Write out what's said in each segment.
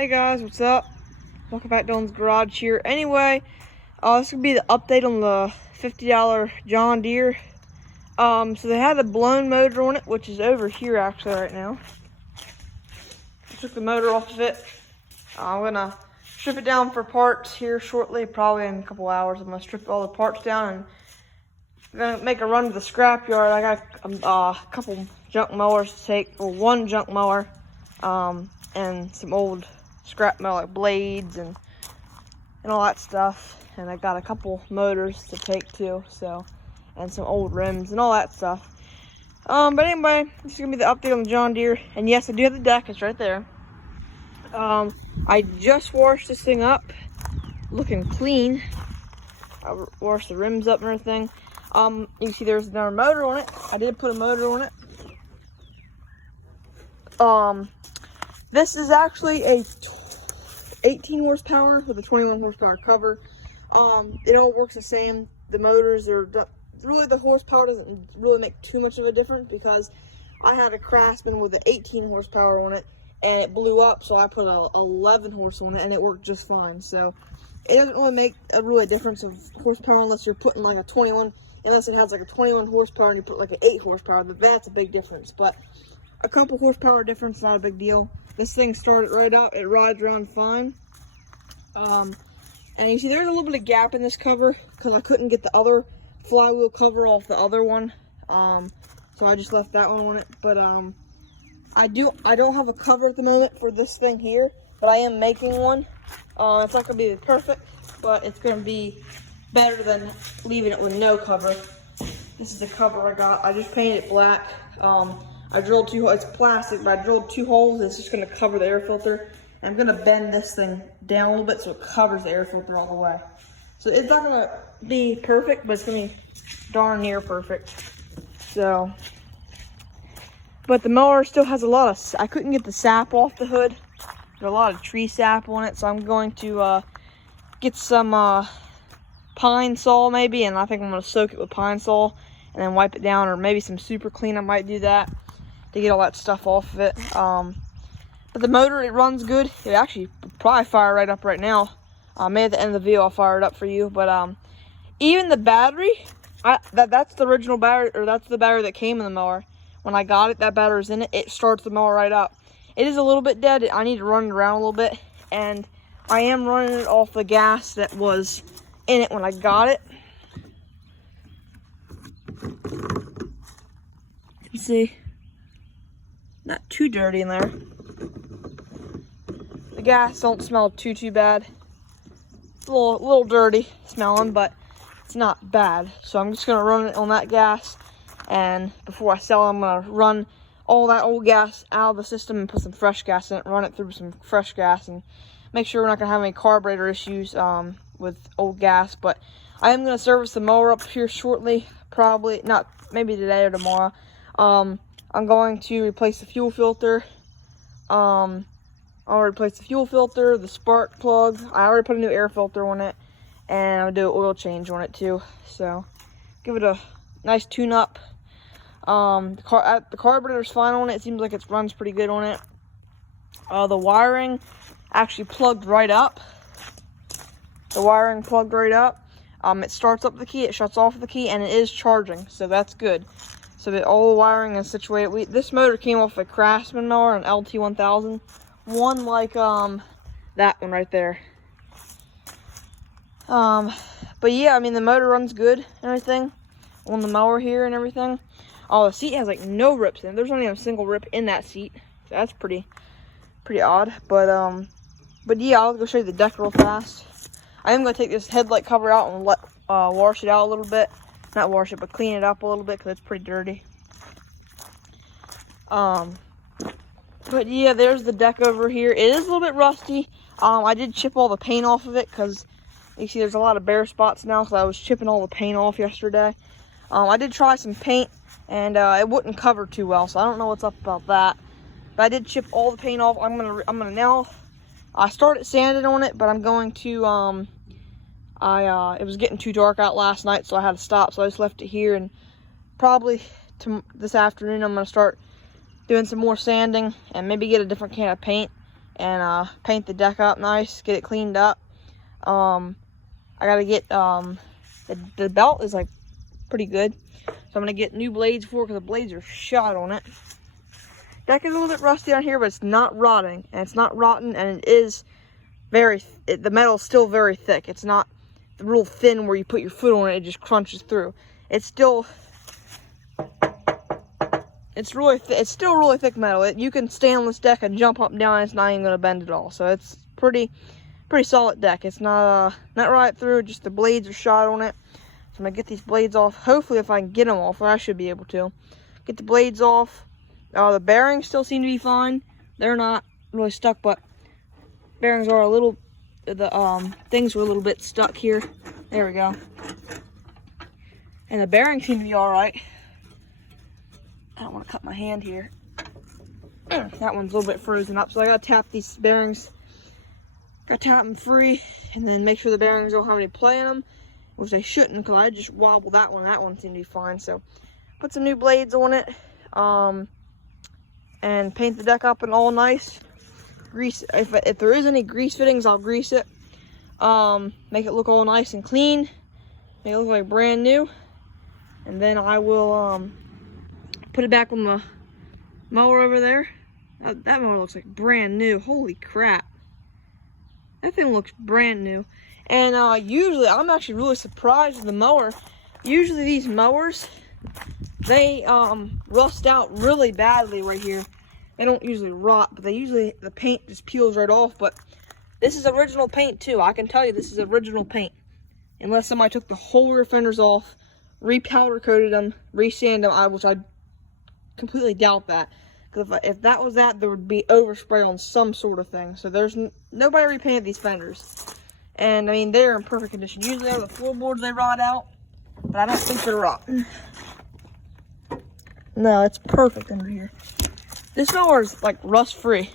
Hey guys, what's up? Welcome back to Dylan's Garage here. Anyway, this will be the update on the $50 John Deere. So they had a blown motor on it, which is over here actually right now. I took the motor off of it. I'm gonna strip it down for parts here shortly, probably in a couple hours. I'm gonna strip all the parts down and I'm gonna make a run to the scrap yard. I got a couple junk mowers to take, or one junk mower, and some old scrap metal like blades and all that stuff. And I got a couple motors to take too, so, and some old rims and all that stuff. But anyway, this is gonna be the update on the John Deere. And yes, I do have the deck, it's right there. I just washed this thing up, looking clean. I washed the rims up and everything. You can see there's another motor on it. I did put a motor on it. This is actually a 18 horsepower with a 21 horsepower cover. It all works the same. The motors are really, the horsepower doesn't really make too much of a difference, because I had a Craftsman with an 18 horsepower on it and it blew up, so I put a 11 horse on it and it worked just fine. So it doesn't really make a difference of horsepower unless you're putting like a 21, unless it has like a 21 horsepower and you put like an 8 horsepower. That's a big difference, but a couple horsepower difference is not a big deal. This thing started right up, it rides around fine. And you see there's a little bit of gap in this cover because I couldn't get the other flywheel cover off the other one. So I just left that one on it. But I don't have a cover at the moment for this thing here, but I am making one. It's not gonna be perfect, but it's gonna be better than leaving it with no cover. This is the cover I got. I just painted it black. I drilled two holes. It's plastic, but I drilled 2 holes. It's just gonna cover the air filter. I'm gonna bend this thing down a little bit so it covers the air filter all the way. So it's not gonna be perfect, but it's gonna be darn near perfect. So, but the mower still has a lot of, I couldn't get the sap off the hood. There's a lot of tree sap on it, so I'm going to get some pine sol maybe, and I think I'm gonna soak it with pine sol and then wipe it down, or maybe some super clean. I might do that to get all that stuff off of it. But the motor, it runs good. It actually probably fire right up right now. Maybe at the end of the video I'll fire it up for you. But even the battery, that's the original battery, or that's the battery that came in the mower. When I got it, that battery's in it. It starts the mower right up. It is a little bit dead. I need to run it around a little bit, and I am running it off the gas that was in it when I got it. You can see, not too dirty in there. The gas don't smell too bad. It's a little dirty smelling, but it's not bad. So I'm just gonna run it on that gas, and before I sell it, I'm gonna run all that old gas out of the system and put some fresh gas in it, run it through some fresh gas, and make sure we're not gonna have any carburetor issues with old gas. But I am gonna service the mower up here shortly, probably not, maybe today or tomorrow. I'm going to replace the fuel filter. I'll replace the fuel filter, the spark plug. I already put a new air filter on it, and I'll do an oil change on it too. So give it a nice tune-up. The carburetor's fine on it. It seems like it runs pretty good on it. The wiring actually plugged right up. The wiring plugged right up. It starts up the key, it shuts off the key, and it is charging, so that's good. So that all the wiring is situated. This motor came off a Craftsman mower, an LT1000. One like that one right there. But yeah, I mean, the motor runs good and everything on the mower here and everything. Oh, the seat has like no rips in it. There's not even a single rip in that seat. So that's pretty odd. But yeah, I'll go show you the deck real fast. I am gonna take this headlight cover out and wash it out a little bit. Not wash it, but clean it up a little bit because it's pretty dirty. But yeah, there's the deck over here. It is a little bit rusty. I did chip all the paint off of it because you see there's a lot of bare spots now, so I was chipping all the paint off yesterday. I did try some paint, and it wouldn't cover too well, so I don't know what's up about that. But I did chip all the paint off. I'm gonna now. I started sanding on it, but I'm going to it was getting too dark out last night, so I had to stop. So I just left it here, and probably this afternoon I'm gonna start doing some more sanding and maybe get a different can of paint and paint the deck up nice, get it cleaned up. I gotta get the belt is like pretty good, so I'm gonna get new blades for it because the blades are shot on it. Deck is a little bit rusty on here, but it's not rotting, and it's not rotten, and it is the metal's still very thick. It's not real thin where you put your foot on it, it just crunches through. It's still really thick metal. You can stand on this deck and jump up and down, and it's not even gonna bend at all. So it's pretty solid deck. It's not right through, just the blades are shot on it. So I'm gonna get these blades off. Hopefully if I can get them off, I should be able to. Get the blades off. The bearings still seem to be fine. They're not really stuck, but bearings are a little, the things were a little bit stuck here. There we go. And the bearings seem to be all right. I don't want to cut my hand here. That one's a little bit frozen up, so I gotta tap these bearings. Gotta tap them free, and then make sure the bearings don't have any play in them, which they shouldn't, because I just wobbled that one. That one seemed to be fine. So put some new blades on it, and paint the deck up and all nice. Grease, if there is any grease fittings, I'll grease it. Make it look all nice and clean. Make it look like brand new. And then I will put it back on the mower over there. That mower looks like brand new. Holy crap. That thing looks brand new. And usually, I'm actually really surprised with the mower. Usually these mowers, they rust out really badly right here. They don't usually rot, but the paint just peels right off. But this is original paint too. I can tell you this is original paint. Unless somebody took the whole rear fenders off, re-powder coated them, re-sanded them, which I completely doubt that. Because if that was that, there would be overspray on some sort of thing. So there's nobody repainted these fenders. And I mean, they're in perfect condition. Usually on the floorboards they rot out, but I don't think they're rotten. No, it's perfect under here. This mower is like rust free.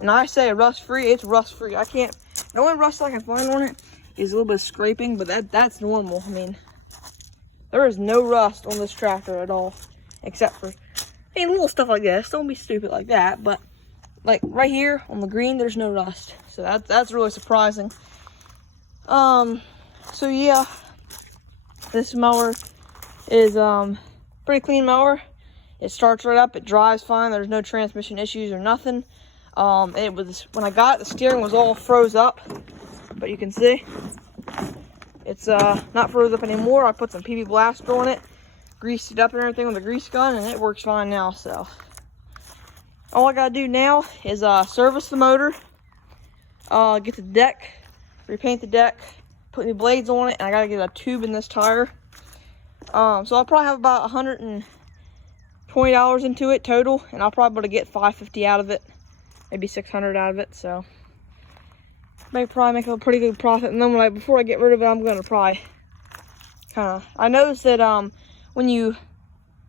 And I say rust free, it's rust free. The only rust I can find on it is a little bit of scraping, but that's normal. I mean, there is no rust on this tractor at all, except for little stuff like this. Don't be stupid like that, but like right here on the green, there's no rust. So that's really surprising. So yeah, this mower is pretty clean mower. It starts right up, it drives fine, there's no transmission issues or nothing. It was, when I got it, the steering was all froze up, but you can see it's not froze up anymore. I put some PB Blaster on it, greased it up and everything with a grease gun, and it works fine now. So all I gotta do now is service the motor, get the deck, repaint the deck, put new blades on it, and I gotta get a tube in this tire. So I'll probably have about $120 into it total, and I'll probably be able to get $550 out of it, maybe $600 out of it. So probably make a pretty good profit. And then before I get rid of it, I'm gonna probably I noticed that when you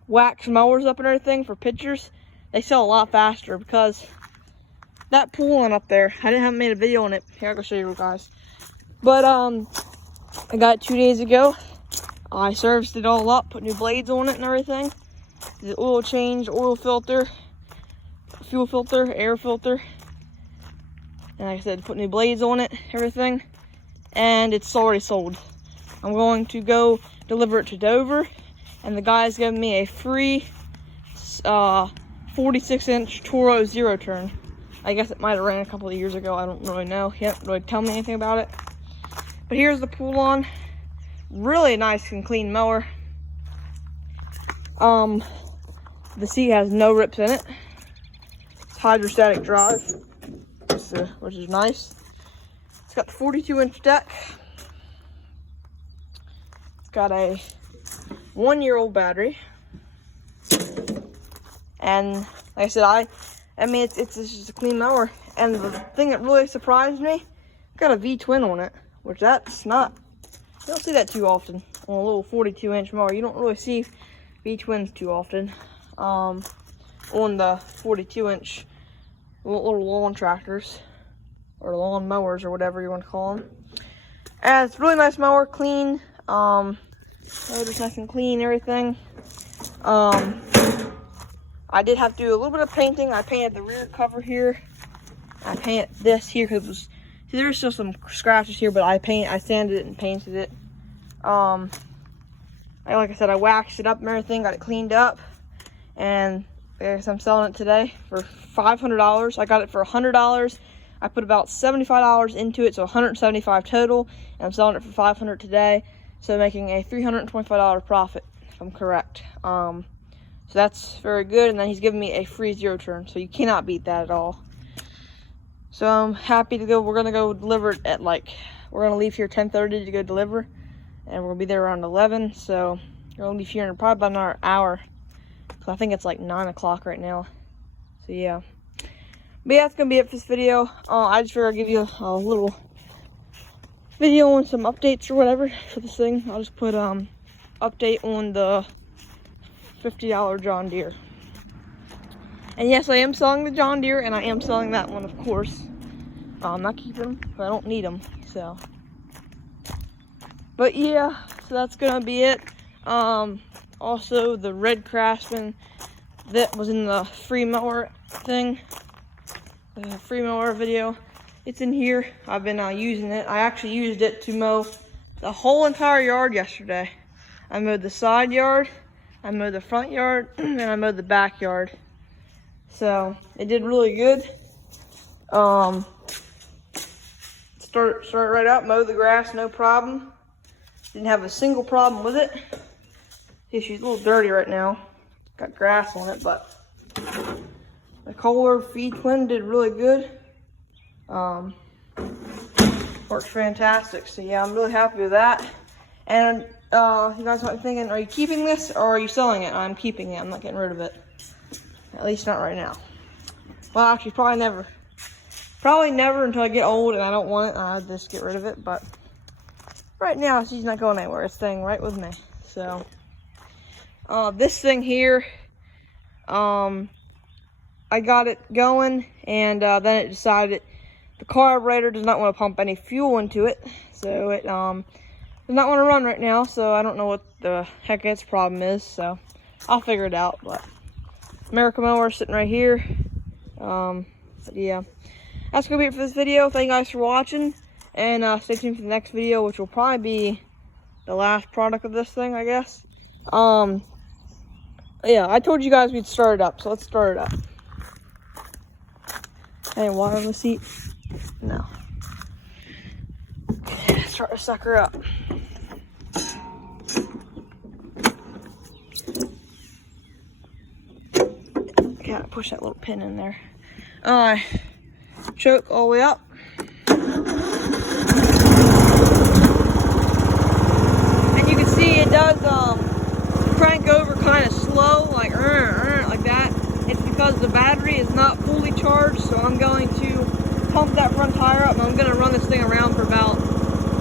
wax mowers up and everything for pictures, they sell a lot faster, because that pool on up there, I haven't made a video on it. Here, I'll go show you guys. But I got it 2 days ago. I serviced it all up, put new blades on it and everything. The oil change, oil filter, fuel filter, air filter. And like I said, put new blades on it, everything. And it's already sold. I'm going to go deliver it to Dover, and the guy's giving me a free 46-inch Toro zero turn. I guess it might have ran a couple of years ago. I don't really know. He didn't really tell me anything about it. But here's the pull-on. Really nice and clean mower. The seat has no rips in it. It's hydrostatic drive, which is nice. It's got the 42-inch deck. It's got a 1-year-old battery. And like I said, I mean, it's just a clean mower. And the thing that really surprised me, it's got a V-twin on it, which that's not, you don't see that too often on a little 42-inch mower. You don't really see V-twins too often on the 42-inch little lawn tractors or lawn mowers or whatever you want to call them. And it's a really nice mower, clean. Motor's nice and clean, everything. I did have to do a little bit of painting. I painted the rear cover here. I painted this here because there's still some scratches here, but I sanded it and painted it. Like I said, I waxed it up and everything, got it cleaned up, and I guess I'm selling it today for $500. I got it for $100. I put about $75 into it, so $175 total, and I'm selling it for $500 today, so making a $325 profit, if I'm correct. So that's very good, and then he's giving me a free 0 turn, so you cannot beat that at all. So I'm happy to go. We're gonna go deliver it at we're gonna leave here 10:30 to go deliver, and we'll be there around 11. So we're gonna leave here in probably about another hour. So I think it's like 9 o'clock right now. So yeah. But yeah, that's gonna be it for this video. I just figured I'd give you a little video on some updates or whatever for this thing. I'll just put update on the $50 John Deere. And yes, I am selling the John Deere, and I am selling that one, of course. I'm not keeping them, but I don't need them, so. But yeah, so that's gonna be it. Also, the red Craftsman that was in the free mower thing, the free mower video, it's in here. I've been using it. I actually used it to mow the whole entire yard yesterday. I mowed the side yard, I mowed the front yard, and I mowed the backyard. So it did really good. Start right out, mow the grass, no problem. Didn't have a single problem with it. See, she's a little dirty right now. Got grass on it, but the Kohler feed twin did really good. Works fantastic. So yeah, I'm really happy with that. And you guys might be thinking, are you keeping this or are you selling it? I'm keeping it. I'm not getting rid of it. At least not right now. Well, actually, probably never. Probably never until I get old and I don't want it and I'll just get rid of it. But right now, she's not going anywhere. It's staying right with me. So, this thing here, I got it going, and then it decided the carburetor does not want to pump any fuel into it. So it does not want to run right now. So I don't know what the heck its problem is. So I'll figure it out. But America mower sitting right here. But yeah, that's gonna be it for this video. Thank you guys for watching, and stay tuned for the next video, which will probably be the last product of this thing, I guess. Yeah, I told you guys we'd start it up, so let's start it up. Any water on the seat? No. Okay, let's start the sucker up. Gotta push that little pin in there. Choke all the way up. And you can see it does crank over kind of slow, like that. It's because the battery is not fully charged, so I'm going to pump that front tire up, and I'm going to run this thing around for about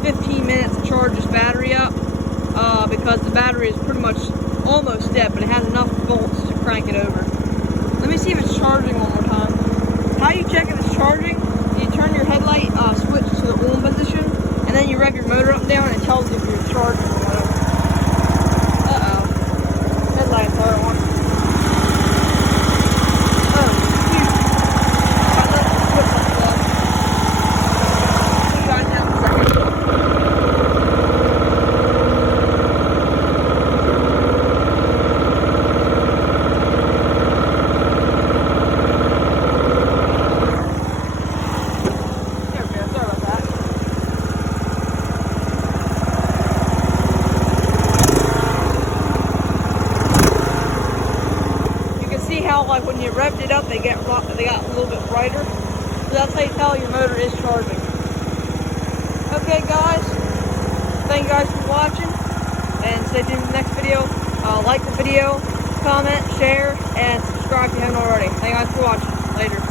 15 minutes to charge this battery up, because the battery is pretty much almost dead, but it has enough volts to crank it over. Let me see if it's charging one more time. How you check if it's charging? You turn your headlight switch to the on position, and then you rev your motor up and down, and it tells you if you're charging or whatever. Uh-oh. Headlights are on. Oh, shoot. If I let the switch like that. See you guys in a second. Like when you revved it up, they got a little bit brighter. So that's how you tell your motor is charging. Okay, guys. Thank you guys for watching, and stay tuned for the next video. Like the video, comment, share, and subscribe if you haven't already. Thank you guys for watching. Later.